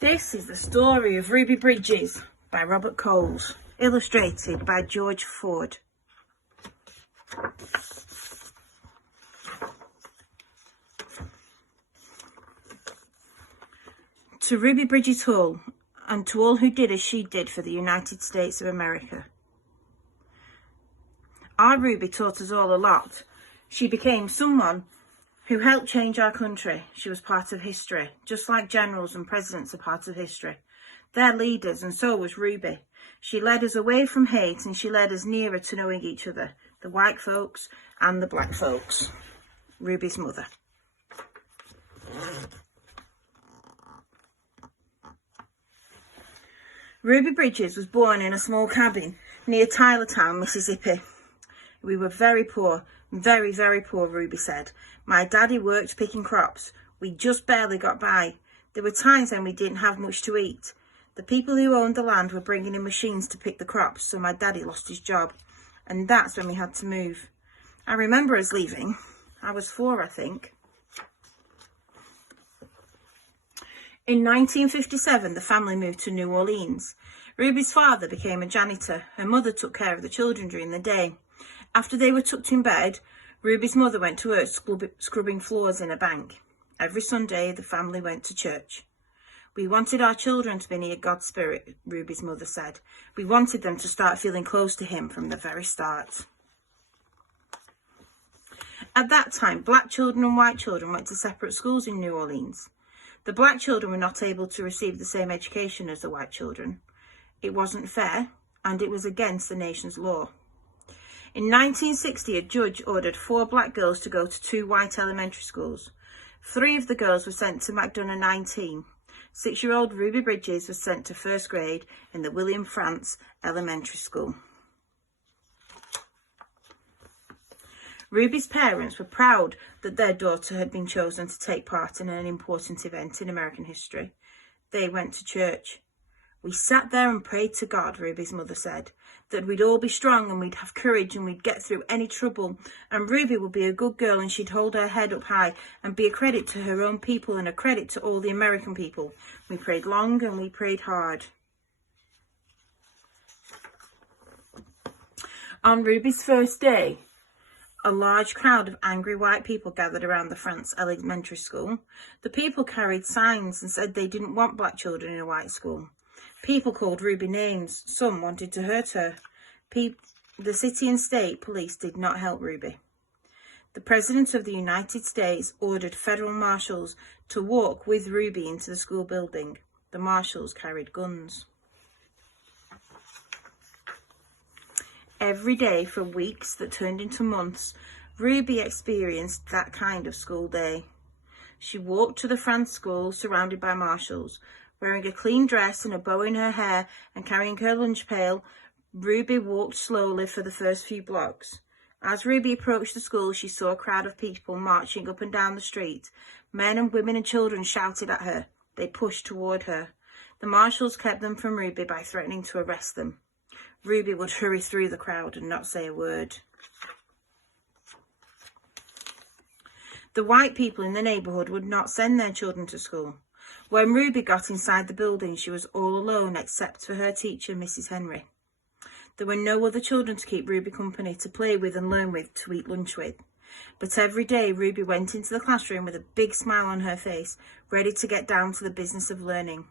This is the story of Ruby Bridges by Robert Coles, illustrated by George Ford. To Ruby Bridges Hull, and to all who did as she did for the United States of America. Our Ruby taught us all a lot. She became someone who helped change our country. She was part of history, just like generals and presidents are part of history. They're leaders, and so was Ruby. She led us away from hate, and she led us nearer to knowing each other, the white folks and the black folks. Ruby's mother. Ruby Bridges was born in a small cabin near Tylertown, Mississippi. We were very poor, very, very poor, Ruby said. My daddy worked picking crops. We just barely got by. There were times when we didn't have much to eat. The people who owned the land were bringing in machines to pick the crops, so my daddy lost his job. And that's when we had to move. I remember us leaving. I was 4, I think. In 1957, the family moved to New Orleans. Ruby's father became a janitor. Her mother took care of the children during the day. After they were tucked in bed, Ruby's mother went to work scrubbing floors in a bank. Every Sunday, the family went to church. We wanted our children to be near God's Spirit, Ruby's mother said. We wanted them to start feeling close to Him from the very start. At that time, black children and white children went to separate schools in New Orleans. The black children were not able to receive the same education as the white children. It wasn't fair, and it was against the nation's law. In 1960, a judge ordered 4 black girls to go to 2 white elementary schools. 3 of the girls were sent to McDonough 19. 6-year-old Ruby Bridges was sent to 1st grade in the William Frantz Elementary School. Ruby's parents were proud that their daughter had been chosen to take part in an important event in American history. They went to church. We sat there and prayed to God, Ruby's mother said, that we'd all be strong and we'd have courage and we'd get through any trouble, and Ruby would be a good girl and she'd hold her head up high and be a credit to her own people and a credit to all the American people. We prayed long and we prayed hard. On Ruby's first day, a large crowd of angry white people gathered around the Frantz Elementary School. The people carried signs and said they didn't want black children in a white school. People called Ruby names. Some wanted to hurt her. The city and state police did not help Ruby. The President of the United States ordered federal marshals to walk with Ruby into the school building. The marshals carried guns. Every day for weeks that turned into months, Ruby experienced that kind of school day. She walked to the Frantz school surrounded by marshals. Wearing a clean dress and a bow in her hair and carrying her lunch pail, Ruby walked slowly for the first few blocks. As Ruby approached the school, she saw a crowd of people marching up and down the street. Men and women and children shouted at her. They pushed toward her. The marshals kept them from Ruby by threatening to arrest them. Ruby would hurry through the crowd and not say a word. The white people in the neighbourhood would not send their children to school. When Ruby got inside the building, she was all alone except for her teacher, Mrs. Henry. There were no other children to keep Ruby company, to play with and learn with, to eat lunch with. But every day Ruby went into the classroom with a big smile on her face, ready to get down to the business of learning.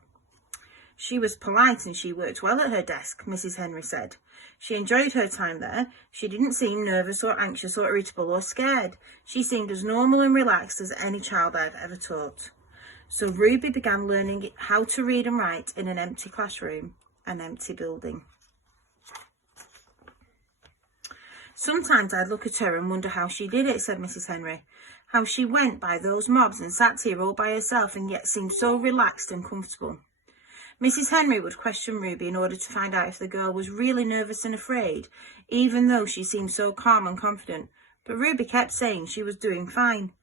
She was polite and she worked well at her desk, Mrs. Henry said. She enjoyed her time there. She didn't seem nervous or anxious or irritable or scared. She seemed as normal and relaxed as any child I'd ever taught. So Ruby began learning how to read and write in an empty classroom, an empty building. Sometimes I'd look at her and wonder how she did it, said Mrs. Henry. How she went by those mobs and sat here all by herself and yet seemed so relaxed and comfortable. Mrs. Henry would question Ruby in order to find out if the girl was really nervous and afraid, even though she seemed so calm and confident. But Ruby kept saying she was doing fine.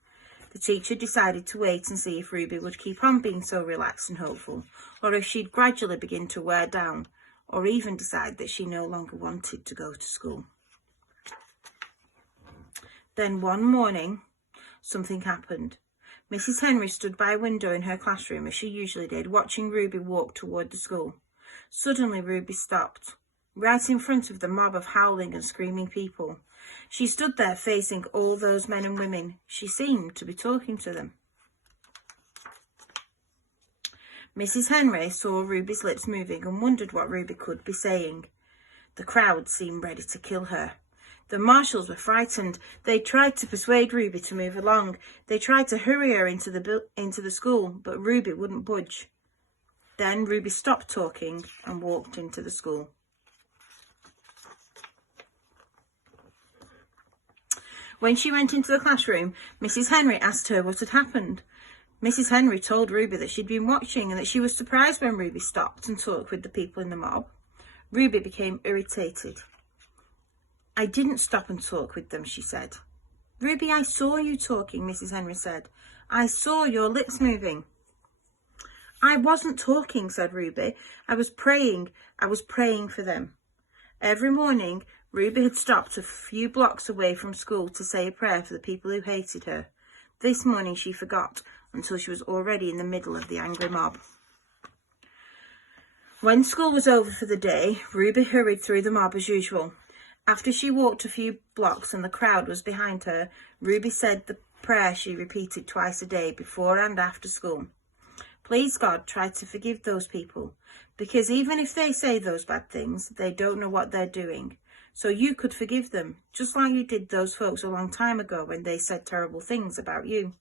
The teacher decided to wait and see if Ruby would keep on being so relaxed and hopeful, or if she'd gradually begin to wear down, or even decide that she no longer wanted to go to school. Then one morning, something happened. Mrs. Henry stood by a window in her classroom, as she usually did, watching Ruby walk toward the school. Suddenly, Ruby stopped, right in front of the mob of howling and screaming people. She stood there facing all those men and women. She seemed to be talking to them. Mrs. Henry saw Ruby's lips moving and wondered what Ruby could be saying. The crowd seemed ready to kill her. The marshals were frightened. They tried to persuade Ruby to move along. They tried to hurry her into the school, but Ruby wouldn't budge. Then Ruby stopped talking and walked into the school. When she went into the classroom, Mrs. Henry asked her what had happened. Mrs. Henry told Ruby that she'd been watching and that she was surprised when Ruby stopped and talked with the people in the mob. Ruby became irritated. "I didn't stop and talk with them," she said. "Ruby, I saw you talking," Mrs. Henry said. "I saw your lips moving." "I wasn't talking," said Ruby. I was praying for them." Every morning, Ruby had stopped a few blocks away from school to say a prayer for the people who hated her. This morning she forgot until she was already in the middle of the angry mob. When school was over for the day, Ruby hurried through the mob as usual. After she walked a few blocks and the crowd was behind her, Ruby said the prayer she repeated twice a day, before and after school. "Please God, try to forgive those people, because even if they say those bad things, they don't know what they're doing. So you could forgive them, just like you did those folks a long time ago when they said terrible things about you."